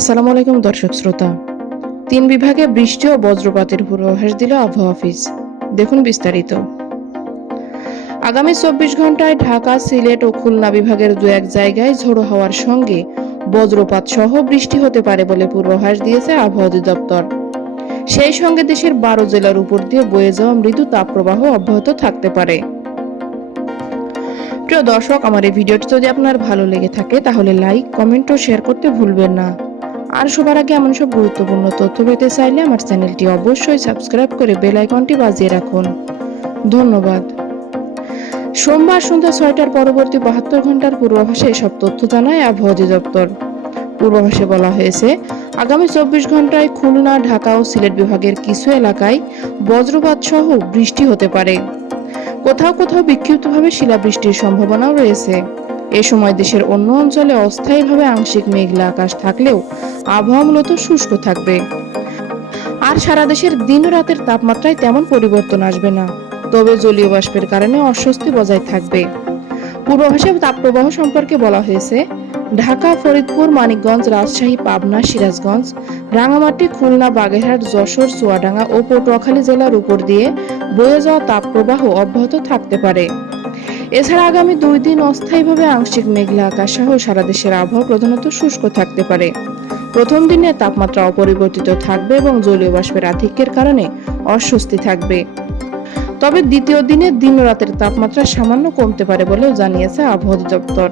আসসালামু আলাইকুম, দর্শক শ্রোতা। তিন বিভাগে বৃষ্টি ও বজ্রপাতের পূর্বাভাস দিল আবহাওয়া অফিস। দেখুন বিস্তারিত। আগামী চব্বিশ ঘন্টায় ঢাকা, সিলেট ও খুলনা বিভাগের দু এক জায়গায় ঝোড়ো হওয়ার সঙ্গে বজ্রপাত সহ বৃষ্টি হতে পারে বলে পূর্বাভাস দিয়েছে আবহাওয়া অধিদপ্তর। সেই সঙ্গে দেশের বারো জেলার উপর দিয়ে বয়ে যাওয়া মৃদু তাপপ্রবাহ অব্যাহত থাকতে পারে। প্রিয় দর্শক, আমার এই ভিডিওটি যদি আপনার ভালো লেগে থাকে, তাহলে লাইক, কমেন্ট ও শেয়ার করতে ভুলবেন না। আর সবার আগে এমন সব গুরুত্বপূর্ণ তথ্য পেতে চাইলে আমার চ্যানেলটি অবশ্যই সাবস্ক্রাইব করে বেল আইকনটি বাজিয়ে রাখুন। ধন্যবাদ। সোমবার সন্ধ্যা ছয়টার পরবর্তী বাহাত্তর ঘণ্টার পূর্বাভাসে এসব তথ্য জানায় আবহাওয়া অধিদপ্তর। পূর্বাভাসে বলা হয়েছে, আগামী চব্বিশ ঘন্টায় খুলনা, ঢাকা ও সিলেট বিভাগের কিছু এলাকায় বজ্রপাত সহ বৃষ্টি হতে পারে। কোথাও কোথাও বিক্ষিপ্তভাবে শিলাবৃষ্টির সম্ভাবনাও রয়েছে। এ সময় দেশের অন্য অঞ্চলে অস্থায়ীভাবে আংশিক মেঘলা আকাশ থাকলেও আবহাওয়া মূলত শুষ্ক থাকবে। আর সারা দেশের দিন রাতের তাপমাত্রায় তেমন পরিবর্তন আসবে না, তবে জলীয় বাষ্পের কারণে অস্বস্তি বজায় থাকবে। পূর্বাভাসে তাপপ্রবাহ সম্পর্কে বলা হয়েছে, ঢাকা, ফরিদপুর, মানিকগঞ্জ, রাজশাহী, পাবনা, সিরাজগঞ্জ, রাঙামাটি, খুলনা, বাগেরহাট, যশোর, চুয়াডাঙ্গা ও পটুয়াখালী জেলার উপর দিয়ে বয়ে যাওয়া তাপপ্রবাহ অব্যাহত থাকতে পারে। এছাড়া আগামী দুই দিন অস্থায়ীভাবে আংশিক মেঘলা আকাশ সহ সারা দেশের আবহাওয়া প্রধানত শুষ্ক থাকতে পারে। প্রথম দিনে তাপমাত্রা অপরিবর্তিত থাকবে এবং জলীয় বাষ্পের আধিক্যের কারণে অস্বস্তি থাকবে। তবে দ্বিতীয় দিনে দিন রাতের তাপমাত্রা সামান্য কমতে পারে বলেও জানিয়েছে আবহাওয়া অধিদপ্তর।